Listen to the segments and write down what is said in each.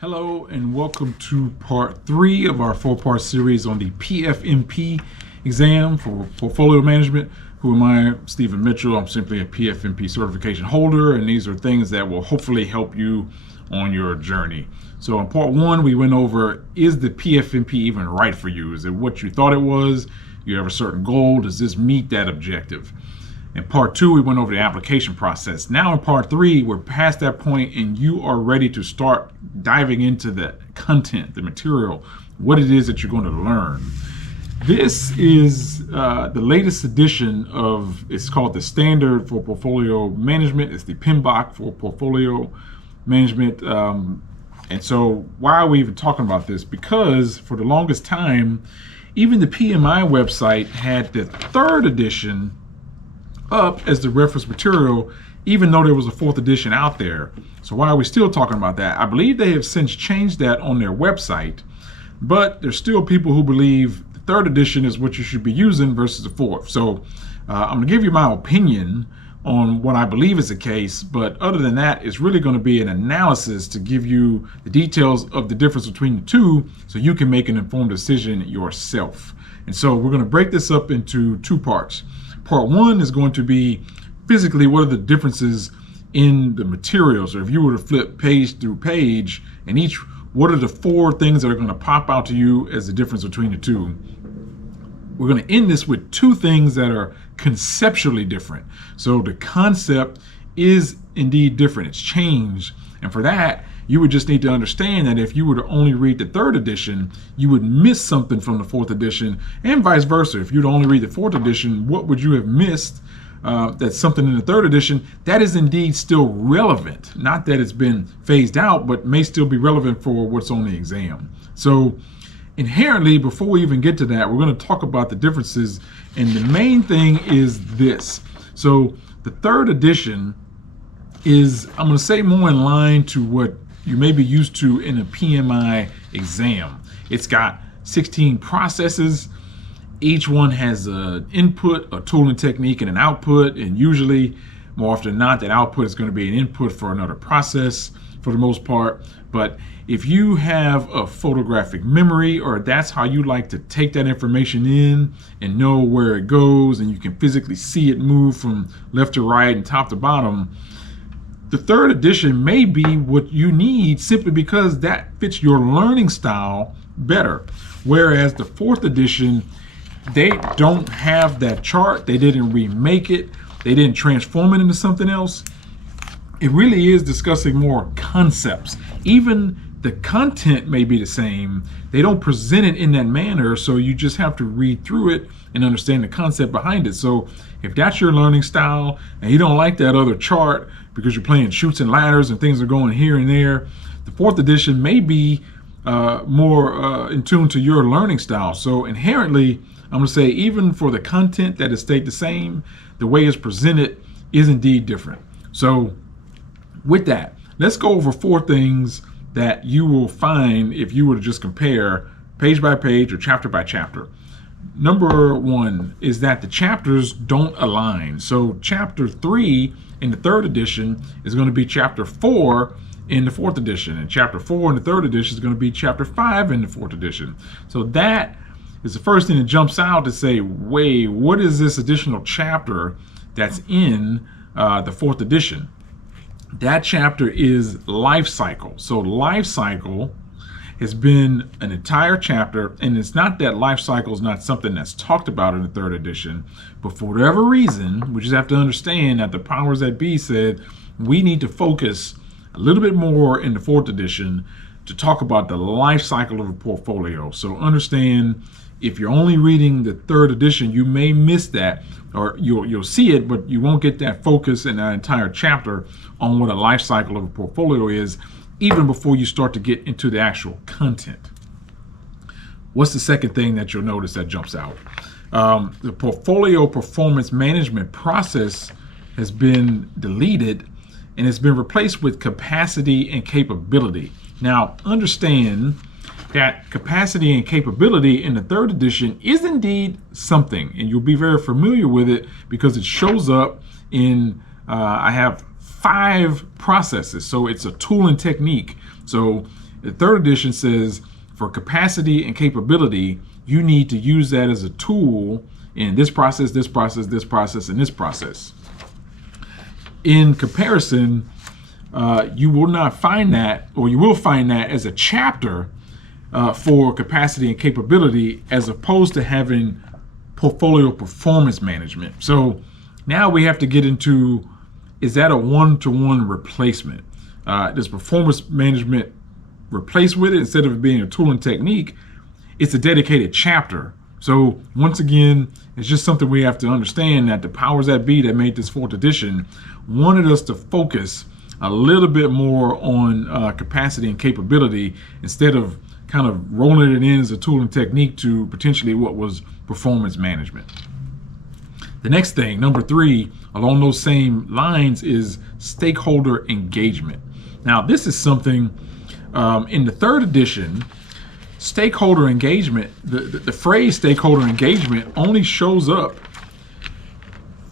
Hello and welcome to part 3 of our 4-part series on the PfMP exam for portfolio management. Who am I? Stephen Mitchell. I'm simply a PfMP certification holder, and these are things that will hopefully help you on your journey. So in part 1, we went over, is the PfMP even right for you? Is it what you thought it was? You have a certain goal. Does this meet that objective? In part 2, we went over the application process. Now in part 3, we're past that point and you are ready to start diving into the content, the material, what it is that you're going to learn. This is the latest edition of, it's called the Standard for Portfolio Management. It's the PMBOK for Portfolio Management. And so why are we even talking about this? Because for the longest time, even the PMI website had the 3rd edition up as the reference material, even though there was a 4th edition out there. So why are we still talking about that? I believe they have since changed that on their website, but there's still people who believe the 3rd edition is what you should be using versus the 4th. So I'm going to give you my opinion on what I believe is the case, but other than that, it's really going to be an analysis to give you the details of the difference between the two so you can make an informed decision yourself. And so we're going to break this up into 2 parts. Part 1 is going to be physically what are the differences in the materials, or if you were to flip page through page, and what are the 4 things that are going to pop out to you as the difference between the two. We're going to end this with 2 things that are conceptually different. So the concept is indeed different. It's changed. And for that, you would just need to understand that if you were to only read the 3rd edition, you would miss something from the 4th edition, and vice versa. If you'd only read the 4th edition, what would you have missed that's something in the 3rd edition that is indeed still relevant? Not that it's been phased out, but may still be relevant for what's on the exam. So inherently, before we even get to that, we're going to talk about the differences, and the main thing is this. So the 3rd edition is, I'm going to say, more in line to what you may be used to in a PMI exam. It's got 16 processes. Each one has an input, a tool and technique, and an output. And usually, more often than not, that output is going to be an input for another process for the most part. But if you have a photographic memory, or that's how you like to take that information in and know where it goes, and you can physically see it move from left to right and top to bottom, the 3rd edition may be what you need simply because that fits your learning style better. Whereas the 4th edition, they don't have that chart. They didn't remake it. They didn't transform it into something else. It really is discussing more concepts. Even the content may be the same. They don't present it in that manner, so you just have to read through it and understand the concept behind it. So if that's your learning style and you don't like that other chart because you're playing chutes and ladders and things are going here and there, the 4th edition may be more in tune to your learning style. So inherently, I'm going to say, even for the content that has stayed the same, the way it's presented is indeed different. So with that, let's go over 4 things that you will find if you were to just compare page by page or chapter by chapter. Number 1 is that the chapters don't align. So chapter 3 in the 3rd edition is going to be chapter 4 in the 4th edition, and chapter 4 in the 3rd edition is going to be chapter 5 in the 4th edition. So that is the first thing that jumps out to say, wait, what is this additional chapter that's in the 4th edition? That chapter is life cycle. So life cycle has been an entire chapter, and it's not that life cycle is not something that's talked about in the 3rd edition, but for whatever reason, we just have to understand that the powers that be said we need to focus a little bit more in the 4th edition to talk about the life cycle of a portfolio. So understand, if you're only reading the 3rd edition, you may miss that, or you'll see it, but you won't get that focus in that entire chapter on what a life cycle of a portfolio is, even before you start to get into the actual content. What's the second thing that you'll notice that jumps out? The portfolio performance management process has been deleted, and it's been replaced with capacity and capability. Now, understand that capacity and capability in the 3rd edition is indeed something, and you'll be very familiar with it because it shows up in, I have 5 processes. So it's a tool and technique. So The third edition says for capacity and capability, you need to use that as a tool in this process, this process, this process, and this process. In comparison, you will not find that, or you will find that as a chapter for capacity and capability, as opposed to having portfolio performance management. So now we have to get into, is that a one-to-one replacement? Does performance management replace with it instead of it being a tool and technique? It's a dedicated chapter. So once again, it's just something we have to understand, that the powers that be that made this 4th edition wanted us to focus a little bit more on capacity and capability instead of kind of rolling it in as a tool and technique to potentially what was performance management. The next thing, number 3, along those same lines, is stakeholder engagement. Now, this is something in the 3rd edition, stakeholder engagement, the phrase stakeholder engagement only shows up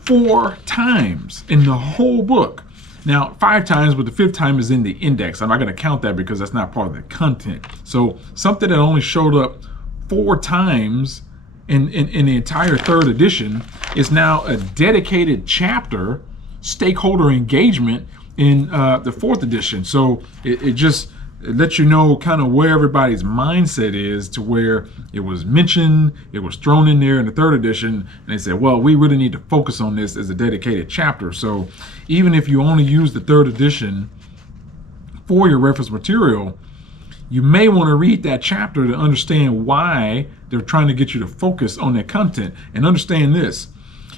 4 times in the whole book. Now, 5 times, but the 5th time is in the index. I'm not going to count that because that's not part of the content. So something that only showed up 4 times in the entire 3rd edition is now a dedicated chapter, stakeholder engagement, in the 4th edition. So it just lets you know kind of where everybody's mindset is, to where it was mentioned, it was thrown in there in the 3rd edition, and they said, well, we really need to focus on this as a dedicated chapter. So even if you only use the 3rd edition for your reference material, you may want to read that chapter to understand why they're trying to get you to focus on that content. And understand this,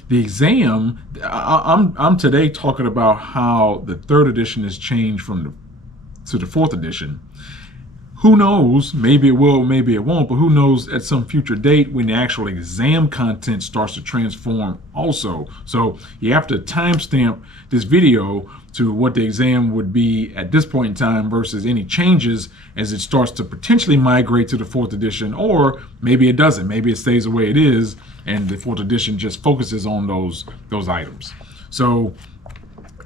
the exam, I'm today talking about how the 3rd edition has changed to the 4th edition. Who knows, maybe it will, maybe it won't, but who knows at some future date when the actual exam content starts to transform also. So you have to timestamp this video to what the exam would be at this point in time versus any changes as it starts to potentially migrate to the 4th edition, or maybe it doesn't. Maybe it stays the way it is and the 4th edition just focuses on those items. So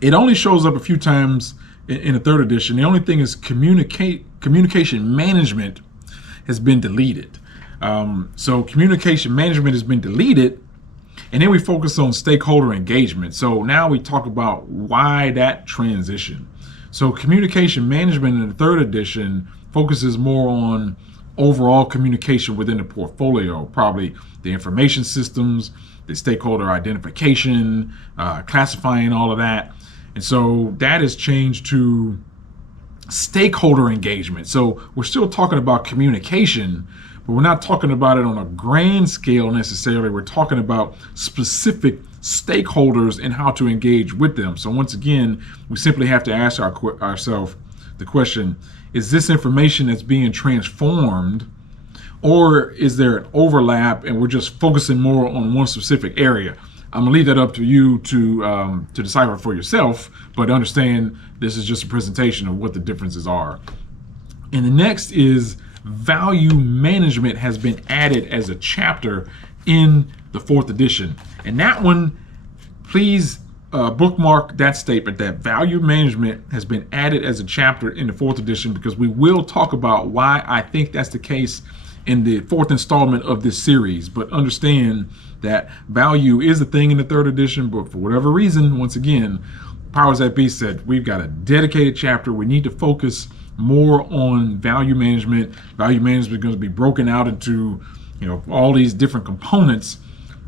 it only shows up a few times in the 3rd edition. The only thing is communication management has been deleted. So communication management has been deleted, and then we focus on stakeholder engagement. So now we talk about why that transition. So communication management in the 3rd edition focuses more on overall communication within the portfolio, probably the information systems, the stakeholder identification, classifying all of that. And so that has changed to stakeholder engagement. So we're still talking about communication, but we're not talking about it on a grand scale necessarily. We're talking about specific stakeholders and how to engage with them. So once again, we simply have to ask ourselves the question, is this information that's being transformed, or is there an overlap and we're just focusing more on one specific area? I'm gonna leave that up to you to decipher for yourself, but understand this is just a presentation of what the differences are. And the next is value management has been added as a chapter in the 4th edition. And that one, please bookmark that statement, that value management has been added as a chapter in the 4th edition, because we will talk about why I think that's the case in the 4th installment of this series. But understand that value is a thing in the 3rd edition, but for whatever reason, once again, powers that be said, we've got a dedicated chapter. We need to focus more on value management. Value management is going to be broken out into, all these different components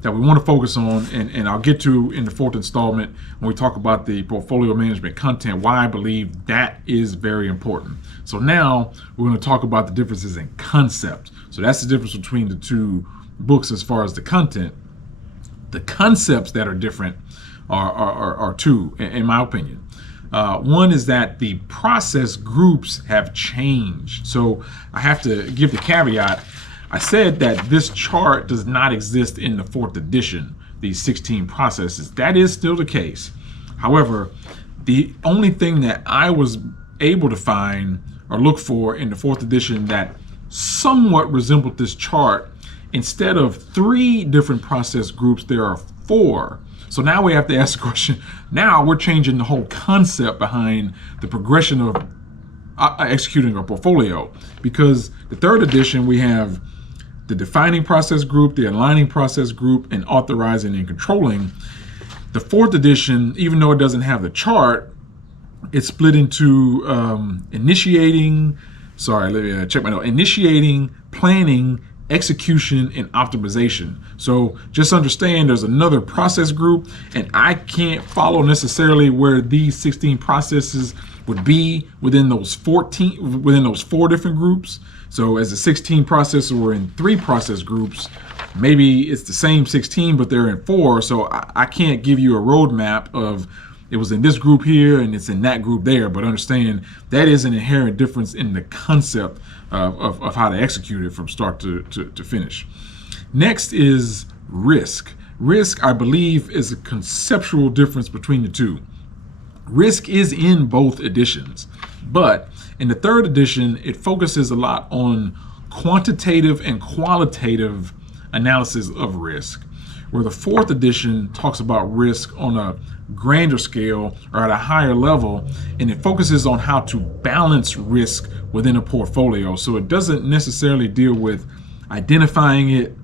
that we want to focus on, and I'll get to in the 4th installment when we talk about the portfolio management content, why I believe that is very important. So now we're going to talk about the differences in concept. So that's the difference between the 2 books as far as the content. The concepts that are different are 2, in my opinion. One is that the process groups have changed. So I have to give the caveat. I said that this chart does not exist in the 4th edition, these 16 processes. That is still the case. However, the only thing that I was able to find or look for in the 4th edition that somewhat resembled this chart, instead of 3 different process groups, there are 4. So now we have to ask the question, now we're changing the whole concept behind the progression of executing our portfolio, because the third edition we have the defining process group, the aligning process group, and authorizing and controlling. The fourth edition, even though it doesn't have the chart, it's split into initiating, planning, execution, and optimization. So just understand there's another process group, and I can't follow necessarily where these 16 processes would be within those 4 different groups. So as a 16 process, we're in 3 process groups. Maybe it's the same 16, but they're in 4. So I can't give you a roadmap of it was in this group here and it's in that group there. But understand that is an inherent difference in the concept of how to execute it from start to finish. Next is risk. Risk, I believe, is a conceptual difference between the two. Risk is in both editions, but in the third edition, it focuses a lot on quantitative and qualitative analysis of risk, where the fourth edition talks about risk on a grander scale or at a higher level, and it focuses on how to balance risk within a portfolio. So it doesn't necessarily deal with identifying it,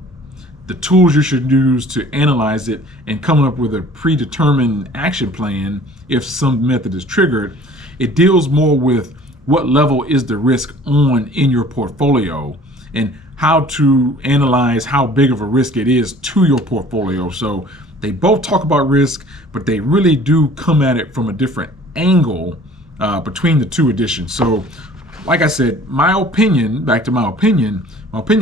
the tools you should use to analyze it, and coming up with a predetermined action plan if some method is triggered. It deals more with what level is the risk on in your portfolio and how to analyze how big of a risk it is to your portfolio. So they both talk about risk, but they really do come at it from a different angle between the two editions. So like I said, my opinion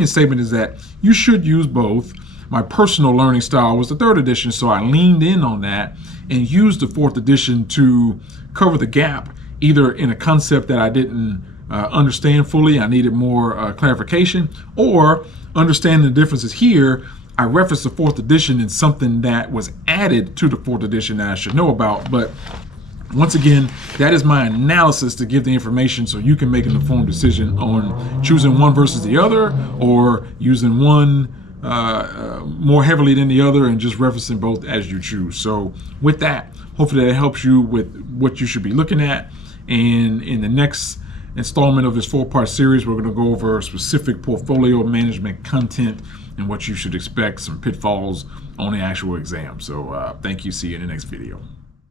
statement is that you should use both. My personal learning style was the third edition, so I leaned in on that and used the fourth edition to cover the gap, either in a concept that I didn't understand fully, I needed more clarification, or understanding the differences here, I referenced the fourth edition in something that was added to the fourth edition that I should know about. But once again, that is my analysis to give the information so you can make an informed decision on choosing one versus the other, or using one more heavily than the other and just referencing both as you choose. So with that, hopefully that helps you with what you should be looking at. And in the next installment of this 4-part series, we're going to go over specific portfolio management content and what you should expect, some pitfalls on the actual exam. So thank you. See you in the next video.